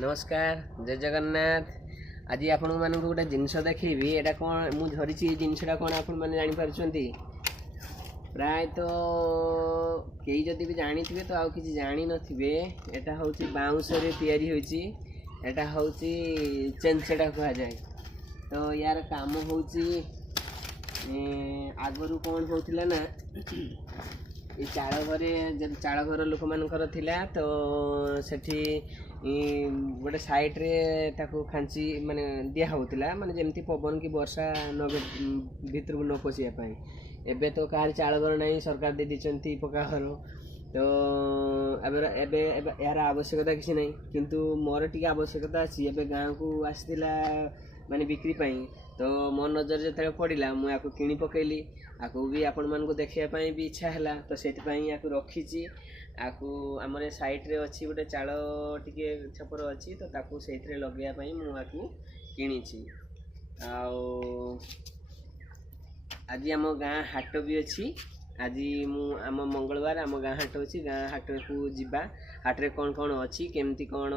नमस्कार जय जगन्नाथ। आज आपण मानक गोटे जिनस देखी एटा कौन मुझे धरी जिनसा कौन आप जानी पार्टी प्राय तो कई जदि भी जानी थे तो आउ कि जानी नथिबे। एटा हूँ बाउंस तैयारी होइछि। एटा हूँ चेंचेड़ा कह जाए। तो यार काम हूँ आगरू कौन होता ना ये चाल घर लोक मानकर थिला तो सेठी गोटे साइड्रे ताको खांची माने दिया होता माने जेमती पवन की वर्षा न भितर को न पशियापाई। एबे तो कहार चाल घर ना सरकार दे दी पक्का घर। तो यार आवश्यकता किसी ना किंतु मोर टी आवश्यकता अच्छी। एबे गाँव को आसला माने बिक्री पाई तो मो नजर जो पड़ा मुझे किणी पकेली। आपको भी आपण मान देखापी भी इच्छा है तो से रखी आपको आम साइड्रे अच्छी गोटे चाल टिके छपर अच्छी तो ताकू से लगेवाई मुझे किणी। आज आम गाँ हाट भी अच्छी। आज आम मंगलवार आम गाँ हाट अच्छी। गाँ हाट को जीवा हाट रे कौन कौन अच्छी केमती कौन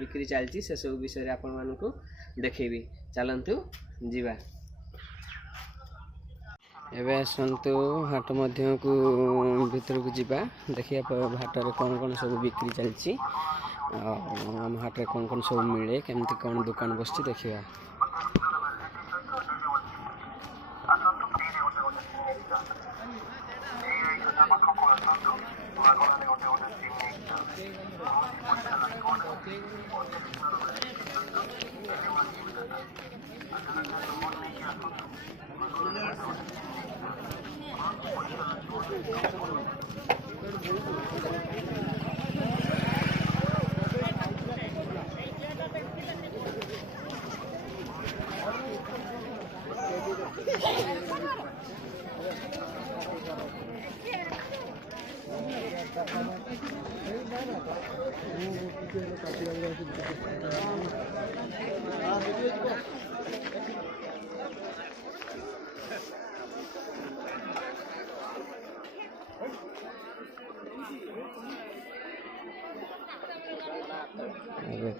बिक्री चलती से सब विषय आपण मानू देखेबी। चलतु जीवा एवं आसतु हाट मध्य को भीतर को जीवा देखिए हाट रे कौन कौन सब बिक्री चलती आम हाट रे कौन कौन सब मिले केमती कौन दुकान बस देखा।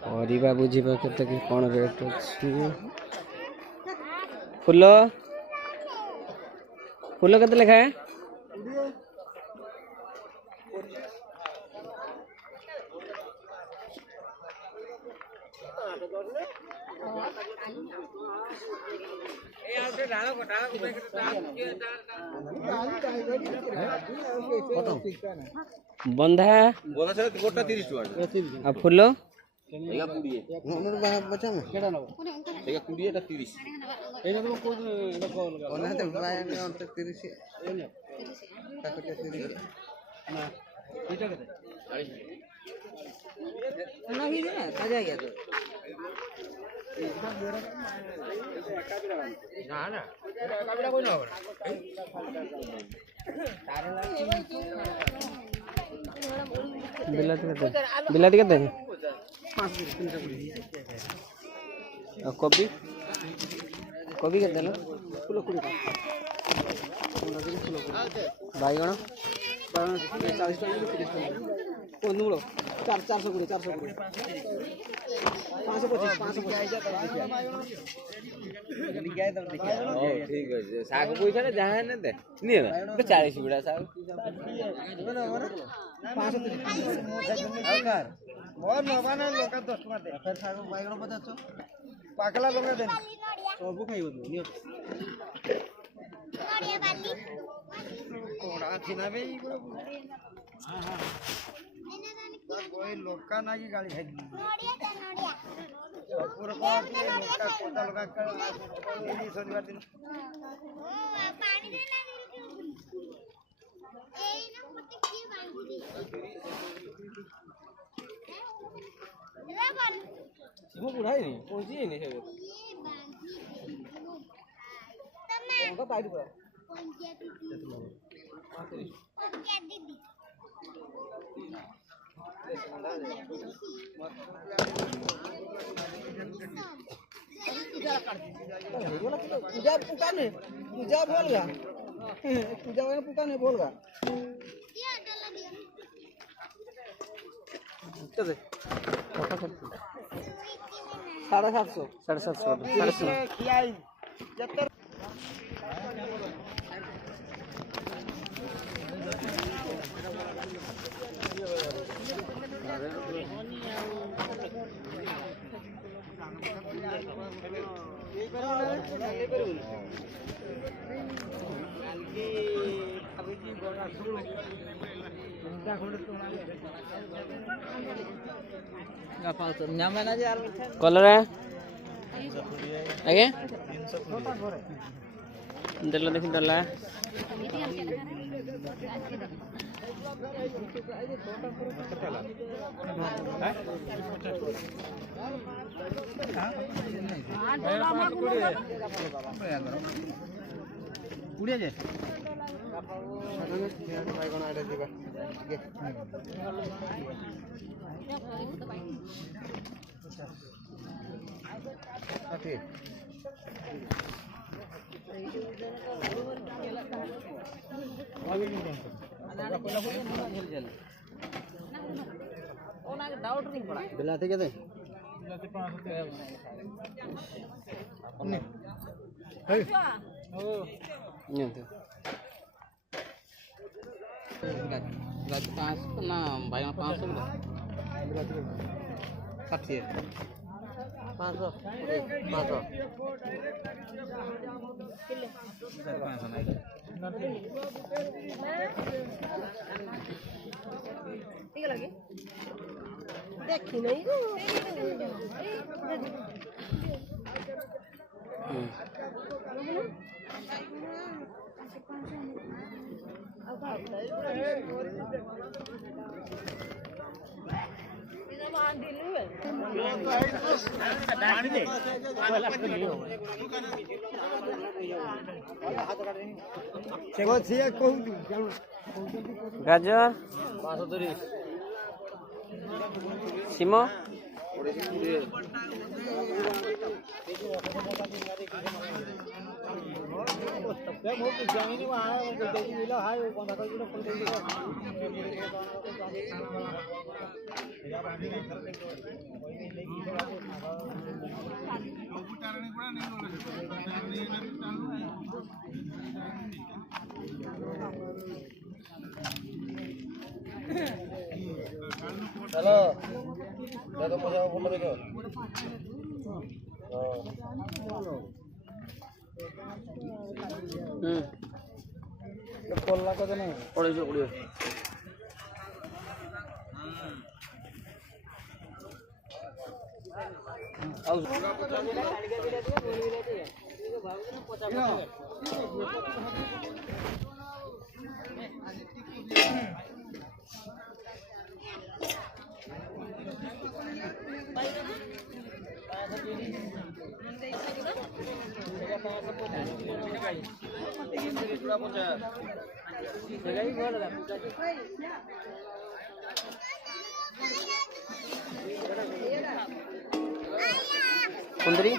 परिवा बुझीबा केते कि कोन रेट अछि। फूल फूल केते लेखा है? बंधा गोटा 30 टका। फूल एगा 20 हमर बच्चा में केडा न एगा 20 टा 30 एना तो को ओना ते बाय में 30 एने काकटे 30 ना इटा केते 40 ना ही ना ताजा गया तो ना ना काबीड़ा कोई ना हो बिलाती केते कोबी कोबी के देलो फूल कुड़ी बाईगण 40 टका 30 टका कोनुलो 400 कुड़ी 525 ठीक है साग पैसा ना जहां ने दे नहीं ना 40 बिड़ा साग 530 मोर नबाना लोका 10 टका दे फिर साग बाईगण 50 पाकला लोका दे सब खाइबो नियो नडिया बाली कोड़ा छिना बे हां हां कोई लोका ना की गाली है नडिया ता नडिया पूरा लोका कोदा लगा कर ये शनिवार दिन पानी देना ए ना पत्ते की बांधी दी रबर वो बुढ़ाई नहीं पहुंची नहीं है ये बांधी तमा टाइट कर पंचायत दीदी पूजा पुकाने पूजा बोलगा पूजा वाला पुकाने बोलगा दिया डाल दिया साढ़े 750 कलर है आगे देख देखी डला बिलाती के ना भाई 500 60 500 देखी नहीं गाजर 530 सिमो हेलो देखो मुझे फोटो देखो कोल्ला को तो नहीं 220 कुंदरी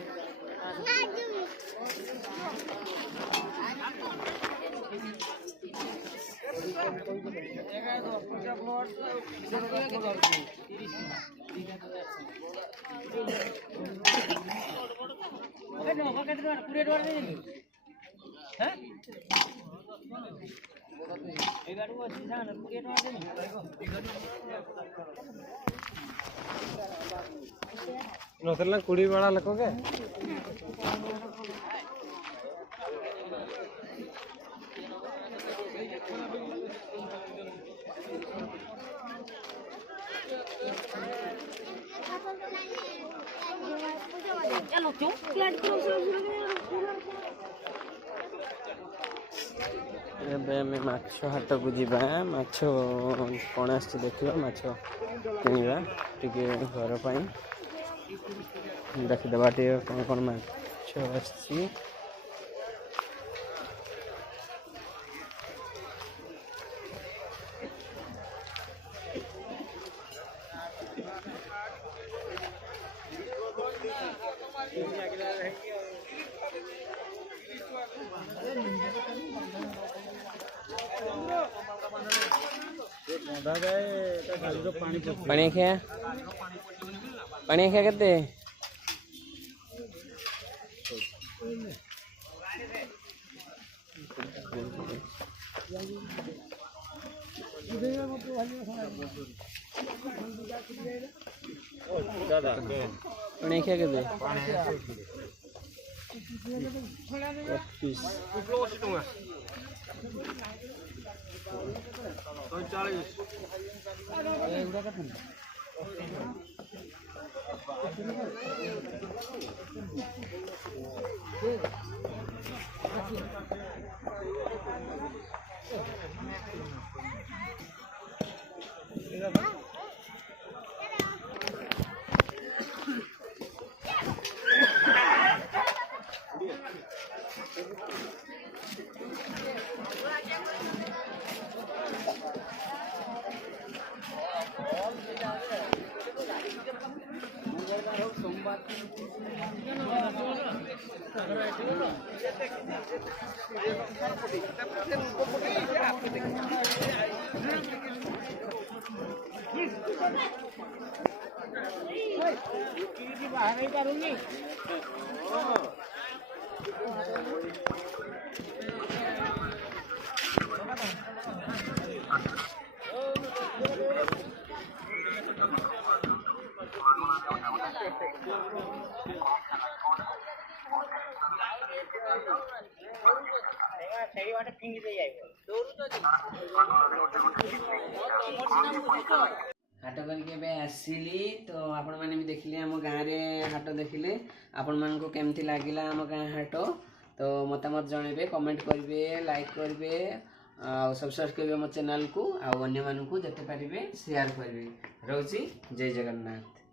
नसला कुड़ी बड़ा लकोगे चलो क्यों प्लांट करो ଏବେ ଆମେ ମାଛ ହାଟକୁ ଯିବା ମାଛ କ'ଣ ଆସିଛି ଦେଖିବା ମାଛ କିଣିବା ଟିକେ ଘର ପାଇଁ ଦେଖିଦେବା ଟିକେ କ'ଣ କ'ଣ ମାଛ ଆସିଛି पानी क्या पानी क्या कहते पानी क्या कहते हाट करके आसिली तो आपण मैंने भी देखिले आम गाँव में हाट देखिले आपण मान को केमती लगिला आम गाँ हाट तो मतामत जनइबे कमेंट करेंगे लाइक करेंगे सब्सक्राइब करेंगे मो चैनल को अन्य मानू जिते पारे शेयर करेंगे रोची जय जगन्नाथ।